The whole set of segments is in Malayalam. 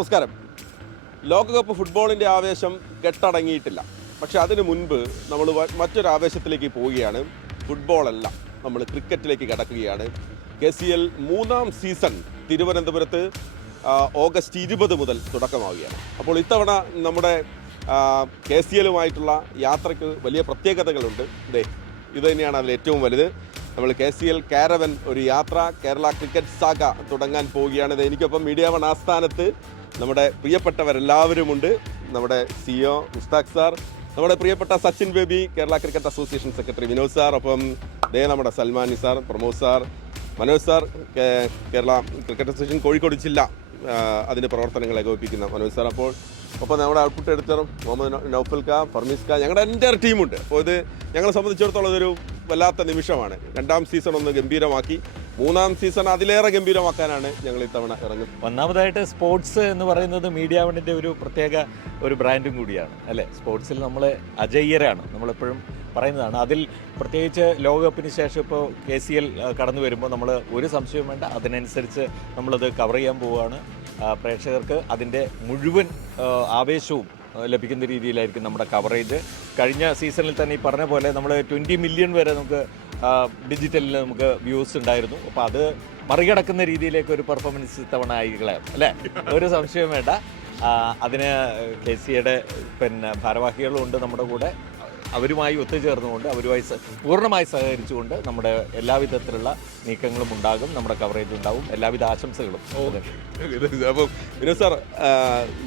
നമസ്കാരം. ലോകകപ്പ് ഫുട്ബോളിൻ്റെ ആവേശം കെട്ടടങ്ങിയിട്ടില്ല. പക്ഷേ അതിനു മുൻപ് നമ്മൾ മറ്റൊരു ആവേശത്തിലേക്ക് പോവുകയാണ്. ഫുട്ബോളല്ല, നമ്മൾ ക്രിക്കറ്റിലേക്ക് കടക്കുകയാണ്. KCL 3ാം സീസൺ തിരുവനന്തപുരത്ത് ഓഗസ്റ്റ് 20 മുതൽ തുടക്കമാവുകയാണ്. അപ്പോൾ ഇത്തവണ നമ്മുടെ KCLുമായിട്ടുള്ള യാത്രയ്ക്ക് വലിയ പ്രത്യേകതകളുണ്ട്. ഇത് തന്നെയാണ് അതിൽ ഏറ്റവും വലുത്. നമ്മൾ KCL കാരവൻ ഒരു യാത്ര കേരള ക്രിക്കറ്റ് സാഗ തുടങ്ങാൻ പോവുകയാണ്. എനിക്കൊപ്പം മീഡിയ വൺ ആസ്ഥാനത്ത് നമ്മുടെ പ്രിയപ്പെട്ടവരെല്ലാവരുമുണ്ട്. നമ്മുടെ CEO മുസ്താഖ് സാർ, നമ്മുടെ പ്രിയപ്പെട്ട Sachin Baby, Kerala cricket association secretary Vinod sir, ഒപ്പം നമ്മുടെ Salmani sir, Pramod sir, Manoj sir, Kerala cricket association Kozhikode ജില്ല അതിൻ്റെ പ്രവർത്തനങ്ങൾ ഏകോപിപ്പിക്കുന്ന മനോജ് സാർ, അപ്പോൾ ഒപ്പം നമ്മുടെ ഔട്ട്പുട്ട് എഡിറ്ററും മുഹമ്മദ് നൗഫൽ ഖാൻ, ഫർമീസ് ഖാൻ, ഞങ്ങളുടെ എൻ്റെ ടീമുണ്ട്. അപ്പോൾ ഇത് ഞങ്ങളെ സംബന്ധിച്ചിടത്തോളം ഇതൊരു വല്ലാത്ത നിമിഷമാണ്. 2ാം സീസൺ ഒന്ന് ഗംഭീരമാക്കി, 3ാം സീസൺ അതിലേറെ ഗംഭീരമാക്കാനാണ് ഞങ്ങൾ ഇത്തവണ ഇറങ്ങുന്നത്. ഒന്നാമതായിട്ട് സ്പോർട്സ് എന്ന് പറയുന്നത് മീഡിയ വണ്ണിൻ്റെ ഒരു പ്രത്യേക ഒരു ബ്രാൻഡും കൂടിയാണ് അല്ലേ. സ്പോർട്സിൽ നമ്മൾ അജയ്യരാണ്, നമ്മളെപ്പോഴും പറയുന്നതാണ്. അതിൽ പ്രത്യേകിച്ച് ലോകകപ്പിന് ശേഷം ഇപ്പോൾ KCL കടന്നു വരുമ്പോൾ നമ്മൾ ഒരു സംശയവും വേണ്ട, അതിനനുസരിച്ച് നമ്മളത് കവർ ചെയ്യാൻ പോവുകയാണ്. പ്രേക്ഷകർക്ക് അതിൻ്റെ മുഴുവൻ ആവേശവും ലഭിക്കുന്ന രീതിയിലായിരിക്കും നമ്മുടെ കവറേജ്. കഴിഞ്ഞ സീസണിൽ തന്നെ ഈ പറഞ്ഞ പോലെ നമ്മൾ 20 മില്യൺ വരെ നമുക്ക് ഡിജിറ്റലിൽ നമുക്ക് വ്യൂസ് ഉണ്ടായിരുന്നു. അപ്പോൾ അത് മറികടക്കുന്ന രീതിയിലേക്ക് ഒരു പെർഫോമൻസ് തവണ ആയികളാണ് അല്ലേ, ഒരു സംശയവും വേണ്ട. അതിന് KCLയുടെ ഭാരവാഹികളും ഉണ്ട് നമ്മുടെ കൂടെ. അവരുമായി ഒത്തുചേർന്നുകൊണ്ട് അവരുമായി പൂർണ്ണമായി സഹകരിച്ചുകൊണ്ട് നമ്മുടെ എല്ലാവിധത്തിലുള്ള നീക്കങ്ങളും ഉണ്ടാകും, നമ്മുടെ കവറേജ് ഉണ്ടാവും. എല്ലാവിധ ആശംസകളും. അപ്പം വിനോദ് സാർ,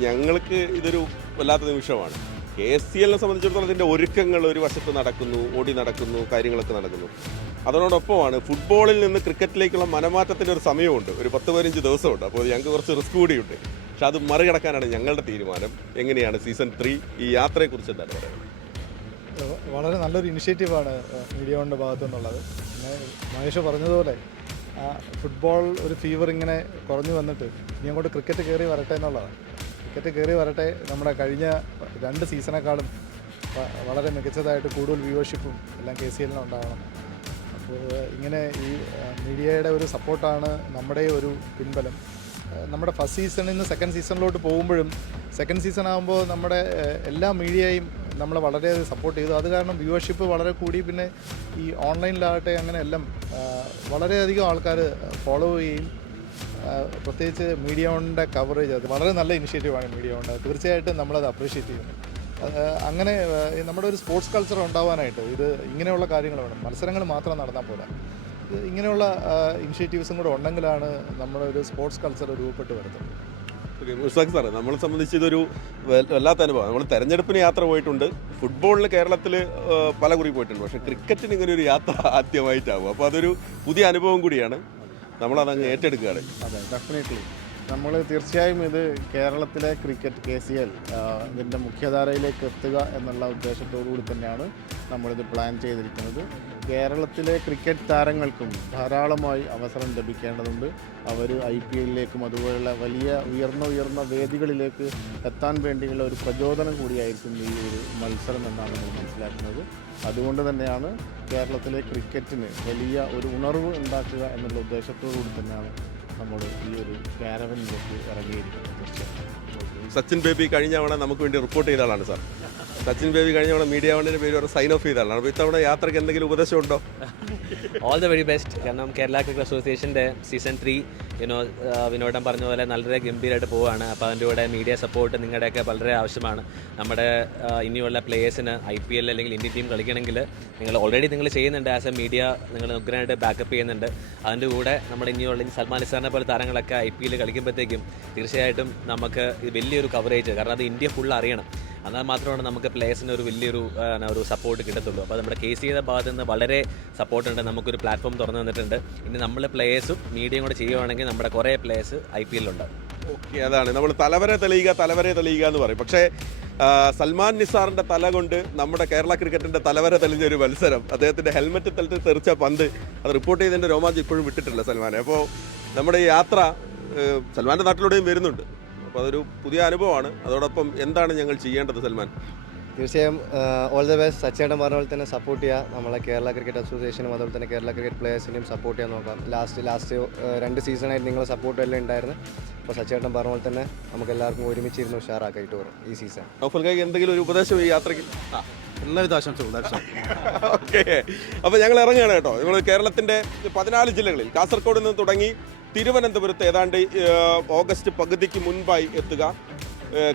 ഞങ്ങൾക്ക് ഇതൊരു വല്ലാത്ത നിമിഷമാണ്. KCLനെ സംബന്ധിച്ചിടത്തോളം ഇതിൻ്റെ ഒരുക്കങ്ങൾ ഒരു വശത്ത് നടക്കുന്നു, ഓടി നടക്കുന്നു, കാര്യങ്ങളൊക്കെ നടക്കുന്നു. അതിനോടൊപ്പമാണ് ഫുട്ബോളിൽ നിന്ന് ക്രിക്കറ്റിലേക്കുള്ള മനമാറ്റത്തിൻ്റെ ഒരു സമയമുണ്ട്, ഒരു 10-15 ദിവസമുണ്ട്. അപ്പോൾ ഞങ്ങൾക്ക് കുറച്ച് റിസ്ക് കൂടിയുണ്ട്. പക്ഷെ അത് മറികടക്കാനാണ് ഞങ്ങളുടെ തീരുമാനം. എങ്ങനെയാണ് സീസൺ 3 ഈ യാത്രയെക്കുറിച്ച് എന്താണ് പറയുന്നത്? വളരെ നല്ലൊരു ഇനിഷ്യേറ്റീവാണ് മീഡിയ വണ്ണിൻ്റെ ഭാഗത്തു നിന്നുള്ളത്. പിന്നെ മഹേഷ് പറഞ്ഞതുപോലെ ഫുട്ബോൾ ഒരു ഫീവർ ഇങ്ങനെ കുറഞ്ഞു വന്നിട്ട് ഇനി അങ്ങോട്ട് ക്രിക്കറ്റ് കയറി വരട്ടെ എന്നുള്ളതാണ്. ക്രിക്കറ്റ് കയറി വരട്ടെ, നമ്മുടെ കഴിഞ്ഞ 2 സീസണേക്കാളും വളരെ മികച്ചതായിട്ട് കൂടുതൽ വ്യൂവർഷിപ്പും എല്ലാം KCLന് ഉണ്ടാകണം. അപ്പോൾ ഇങ്ങനെ ഈ മീഡിയയുടെ ഒരു സപ്പോർട്ടാണ് നമ്മുടെ ഒരു പിൻബലം. നമ്മുടെ ഫസ്റ്റ് സീസണിൽ നിന്ന് സെക്കൻഡ് സീസണിലോട്ട് പോകുമ്പോഴും, സെക്കൻഡ് സീസൺ ആകുമ്പോൾ നമ്മുടെ എല്ലാ മീഡിയയും നമ്മളെ വളരെയധികം സപ്പോർട്ട് ചെയ്തു. അത് കാരണം വ്യൂവർഷിപ്പ് വളരെ കൂടി. പിന്നെ ഈ ഓൺലൈനിലാകട്ടെ അങ്ങനെ എല്ലാം വളരെയധികം ആൾക്കാർ ഫോളോ ചെയ്യുകയും, പ്രത്യേകിച്ച് മീഡിയ വണ്ണിൻ്റെ കവറേജ് അത് വളരെ നല്ല ഇനിഷ്യേറ്റീവാണ് മീഡിയ വണ്ണ്. തീർച്ചയായിട്ടും നമ്മളത് അപ്രീഷിയേറ്റ് ചെയ്യുന്നു. അങ്ങനെ നമ്മുടെ ഒരു സ്പോർട്സ് കൾച്ചർ ഉണ്ടാവാനായിട്ട് ഇത് ഇങ്ങനെയുള്ള കാര്യങ്ങൾ വേണം. മത്സരങ്ങൾ മാത്രം നടന്നാൽ പോരാ, ഇങ്ങനെയുള്ള ഇനിഷ്യേറ്റീവ്സും കൂടെ ഉണ്ടെങ്കിലാണ് നമ്മുടെ ഒരു സ്പോർട്സ് കൾച്ചർ രൂപപ്പെട്ട് വരുന്നത്. മുസ്താഖ് സാറ്, നമ്മളെ സംബന്ധിച്ച് ഇതൊരു വല്ലാത്ത അനുഭവം. നമ്മൾ തെരഞ്ഞെടുപ്പിന് യാത്ര പോയിട്ടുണ്ട്, ഫുട്ബോളിൽ കേരളത്തിൽ പല കുറി പോയിട്ടുണ്ട്. പക്ഷേ ക്രിക്കറ്റിന് ഇങ്ങനെ ഒരു യാത്ര ആദ്യമായിട്ടാകും. അപ്പോൾ അതൊരു പുതിയ അനുഭവം കൂടിയാണ്. നമ്മളതങ്ങ് ഏറ്റെടുക്കുകയാണ്. അതെ, ഡെഫിനറ്റ്ലി. നമ്മൾ തീർച്ചയായും ഇത് കേരളത്തിലെ ക്രിക്കറ്റ് KCL ഇതിൻ്റെ മുഖ്യധാരയിലേക്ക് എത്തുക എന്നുള്ള ഉദ്ദേശത്തോടു കൂടി തന്നെയാണ് നമ്മളിത് പ്ലാൻ ചെയ്തിരിക്കുന്നത്. കേരളത്തിലെ ക്രിക്കറ്റ് താരങ്ങൾക്കും ധാരാളമായി അവസരം ലഭിക്കേണ്ടതുണ്ട്. അവർ IPLലേക്കും അതുപോലുള്ള വലിയ ഉയർന്ന വേദികളിലേക്ക് എത്താൻ വേണ്ടിയുള്ള ഒരു പ്രചോദനം കൂടിയായിരിക്കും ഈ ഒരു മത്സരം എന്നാണ് നമ്മൾ മനസ്സിലാക്കുന്നത്. അതുകൊണ്ട് തന്നെയാണ് കേരളത്തിലെ ക്രിക്കറ്റിന് വലിയ ഒരു ഉണർവ് ഉണ്ടാക്കുക എന്നുള്ള ഉദ്ദേശത്തോടു കൂടി തന്നെയാണ് നമ്മൾ ഈ ഒരു കാരവനിലേക്ക് ഇറങ്ങിയിരിക്കുന്നത്. തീർച്ചയായും സച്ചിൻ ബേബി കഴിഞ്ഞ തവണ നമുക്ക് വേണ്ടി റിപ്പോർട്ട് ചെയ്ത ആളാണ് സാർ. സച്ചിൻ ബേബി കഴിഞ്ഞ തവണ മീഡിയ വണ്ണിൻ്റെ പേര് ഒരു സൈൻ ഓഫ് ചെയ്ത ആളാണ്. അപ്പോൾ ഇത്തവണ യാത്രയ്ക്ക് എന്തെങ്കിലും ഉപദേശം ഉണ്ടോ? All the very best. കാരണം കേരള ക്രിക്കറ്റ് അസോസിയേഷൻ്റെ സീസൺ 3 വിനോദം പറഞ്ഞ പോലെ വളരെ ഗംഭീരമായിട്ട് പോവുകയാണ്. അപ്പോൾ അതിൻ്റെ കൂടെ മീഡിയ സപ്പോർട്ട് നിങ്ങളുടെയൊക്കെ വളരെ ആവശ്യമാണ്. നമ്മുടെ ഇനിയുള്ള പ്ലേയേഴ്സിന് IPL അല്ലെങ്കിൽ ഇന്ത്യൻ ടീം കളിക്കണമെങ്കിൽ നിങ്ങൾ ഓൾറെഡി നിങ്ങൾ ചെയ്യുന്നുണ്ട്. ആസ് എ മീഡിയ നിങ്ങൾ ഉഗ്രനായിട്ട് ബാക്കപ്പ് ചെയ്യുന്നുണ്ട്. അതിൻ്റെ കൂടെ നമ്മുടെ ഇനിയുള്ള സൽമാൻ സാറിനെ പോലെ താരങ്ങളൊക്കെ IPL കളിക്കുമ്പോഴത്തേക്കും തീർച്ചയായിട്ടും നമുക്ക് വലിയൊരു കവറേജ്, കാരണം അത് ഇന്ത്യ ഫുൾ അറിയണം. എന്നാൽ മാത്രമാണ് നമുക്ക് പ്ലേയേഴ്സിന് ഒരു വലിയൊരു സപ്പോർട്ട് കിട്ടത്തുള്ളൂ. അപ്പോൾ നമ്മുടെ KCLയുടെ ഭാഗത്ത് നിന്ന് വളരെ സപ്പോർട്ടുണ്ട്. നമുക്കൊരു പ്ലാറ്റ്ഫോം തുറന്നു തന്നിട്ടുണ്ട്. ഇനി നമ്മൾ പ്ലേയേഴ്സും മീഡിയയും കൂടെ ചെയ്യുവാണെങ്കിൽ നമ്മുടെ കുറേ പ്ലേയേഴ്സ് IPLലുണ്ട്. ഓക്കെ, അതാണ് നമ്മൾ തലവരെ തെളിയുക എന്ന് പറയും. പക്ഷേ സൽമാൻ നിസാറിൻ്റെ തല കൊണ്ട് നമ്മുടെ കേരള ക്രിക്കറ്റിൻ്റെ തലവരെ തെളിഞ്ഞ ഒരു മത്സരം, അദ്ദേഹത്തിൻ്റെ ഹെൽമെറ്റ് തലത്തിൽ തെറിച്ച പന്ത്, അത് റിപ്പോർട്ട് ചെയ്തതിൻ്റെ രോമാഞ്ചം ഇപ്പോഴും വിട്ടിട്ടില്ല സൽമാനെ. അപ്പോൾ നമ്മുടെ ഈ യാത്ര സൽമാൻ്റെ നാട്ടിലൂടെയും വരുന്നുണ്ട്. അപ്പോൾ അതൊരു പുതിയ അനുഭവമാണ്. അതോടൊപ്പം എന്താണ് ഞങ്ങൾ ചെയ്യേണ്ടത് സൽമാൻ? തീർച്ചയായും ഓൾ ദ ബെസ്റ്റ്. സച്ചേട്ടൻ പറഞ്ഞ പോലെ തന്നെ സപ്പോർട്ട് ചെയ്യുക. നമ്മളെ കേരള ക്രിക്കറ്റ് അസോസിയേഷനും അതുപോലെ തന്നെ കേരള ക്രിക്കറ്റ് പ്ലേയേഴ്സിനെയും സപ്പോർട്ട് ചെയ്യാൻ നോക്കാം. ലാസ്റ്റ് 2 സീസണായിട്ട് നിങ്ങളെ സപ്പോർട്ട് എല്ലാം ഉണ്ടായിരുന്നു. അപ്പോൾ സച്ചേട്ടൻ പറഞ്ഞ പോലെ തന്നെ നമുക്ക് എല്ലാവർക്കും ഒരുമിച്ചിരുന്ന് ഉഷാറാക്കാം ഈ ടൂർ ഈ സീസൺ. നൗഫൽക്കായ്ക്ക് എന്തെങ്കിലും ഒരു ഉപദേശം ഈ യാത്രയ്ക്ക്? എല്ലാവിധ ആശംസകളും. ഓക്കെ, അപ്പോൾ ഞങ്ങൾ ഇറങ്ങുകയാണ് കേട്ടോ. നമ്മൾ കേരളത്തിൻ്റെ 14 ജില്ലകളിൽ കാസർഗോഡ് നിന്ന് തുടങ്ങി തിരുവനന്തപുരത്ത് ഏതാണ്ട് ഓഗസ്റ്റ് പകുതിക്ക് മുൻപായി എത്തുക.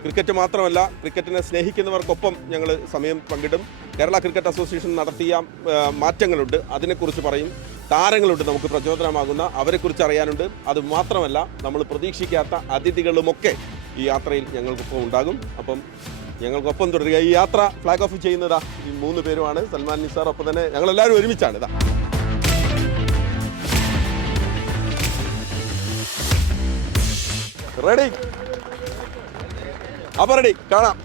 ക്രിക്കറ്റ് മാത്രമല്ല, ക്രിക്കറ്റിനെ സ്നേഹിക്കുന്നവർക്കൊപ്പം ഞങ്ങൾ സമയം പങ്കിടും. കേരള ക്രിക്കറ്റ് അസോസിയേഷൻ നടത്തിയ മാറ്റങ്ങളുണ്ട്, അതിനെക്കുറിച്ച് പറയും. താരങ്ങളുണ്ട് നമുക്ക് പ്രചോദനമാകുന്ന, അവരെക്കുറിച്ച് അറിയാനുണ്ട്. അത് മാത്രമല്ല, നമ്മൾ പ്രതീക്ഷിക്കാത്ത അതിഥികളുമൊക്കെ ഈ യാത്രയിൽ ഞങ്ങൾക്കൊപ്പം ഉണ്ടാകും. അപ്പം ഞങ്ങൾക്കൊപ്പം തുടരുക. ഈ യാത്ര ഫ്ലാഗ് ഓഫ് ചെയ്യുന്നതാ ഈ 3 പേരുമാണ്. സൽമാൻ നിസാർ, ഒപ്പം തന്നെ ഞങ്ങളെല്ലാവരും ഒരുമിച്ചാണ്. ഇതാ റെഡി, അപ്പോൾ റെഡി, കാണാം.